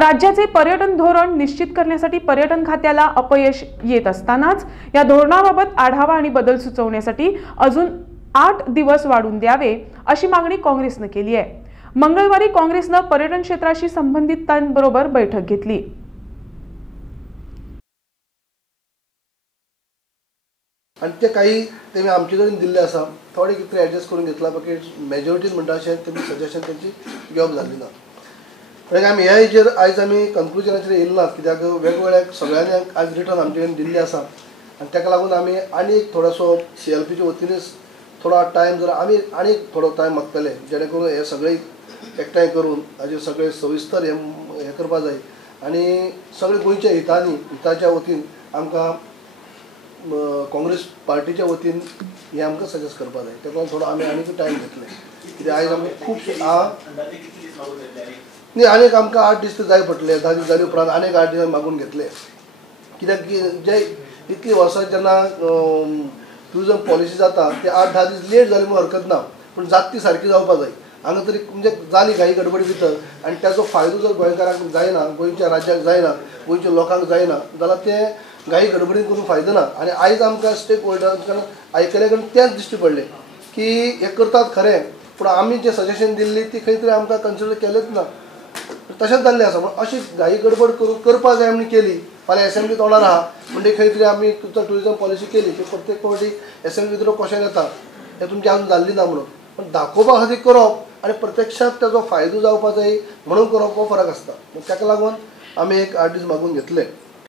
राज्याचे पर्यटन धोरण निश्चित करण्यासाठी पर्यटन खात्याला अपयश येत असतानाच या धोरणाबाबत आढावा आणि बदल सुचवण्यासाठी अजून 8 दिवस वाढवून द्यावे अशी मागणी काँग्रेसने केली आहे। मंगळवारी काँग्रेसने पर्यटन क्षेत्राशी संबंधितांबरोबर बैठक घेतली। आणि ते काही ते आमचे कडेन दिल्ले आसा थोडे कितें एडजस्ट करून घेतला बाकी मेजॉरिटीन म्हणटा अशें तेंची सजेशन तेंची घेवप जाल्ली ना। म्हणजे आमी ह्या हेजेर आयज आमी कन्क्लुजनाचेर येयले नात कित्याक वेगवेगळ्या सगळ्यांनी आज रिटर्न आमचे कडेन दिल्ले आसा आनी ताका लागून आमी आनी एक थोडोसो CLPच्या वतीनच थोडो टायम जर आमी आनी थोडो टायम मागतले जेणे करून हे सगळे एकठांय करून हाजेर सगळे सविस्तर हे करपा जाय आनी सगळे गोंयच्या हिताच्या वतीन आमकां काँग्रेस पार्टीच्या वतीन हे आमकां सजेस्ट करपा जाय ताका थोडो आमी आनीक टायम घेतले कित्याक आयज आमकां खूब न्ही आनीक आमकां 8 दीस जाय पडटले 10 दीस जाले उपरांत आनीक 8 दीस मागून घेतले कित्याक जे इतली वर्सां जेन्ना टुरिजम पॉलिसी जाता ते 8-10 दीस लेट जाले म्हणून हरकत ना पूण जात ती सारकी जावपा जाय हांगा तरी म्हणजे जाली काही गडबडी भितर आनी ताचो फायदो जर गोंयकारांक जायना गोंयच्या राज्याक जायना गोंयच्या लोकांक जायना जाल्यार ते घाई गडबडीन करून फायदो ना। आनी आयज आमकां स्टेक होल्डरांकडे आयकले कडेन तेंच दिश्टी पडलें की हे करतात खरें पूण आमी जे सजेशन दिल्ली ती खंय तरी आमकां कन्सिडर केलेंच ना तशेंच जाल्लें आसा। पूण अशी घाई गडबड करून करपा जाय आमी केली फाल्यां एसेंब्ली तोंडार आहा म्हणजे खंय तरी आमी टुरिजम पॉलिसी केली की प्रत्येक फावटी एसेंब्ली भितर क्वेशन येता हें तुमची आजून जाल्ली ना म्हणून पण दाखोवपा खातीर करप आनी प्रत्यक्षांत ताचो फायदो जावपा जाय म्हणून करप हो फरक आसता। ताका लागून आमी एक 8 दीस मागून घेतले।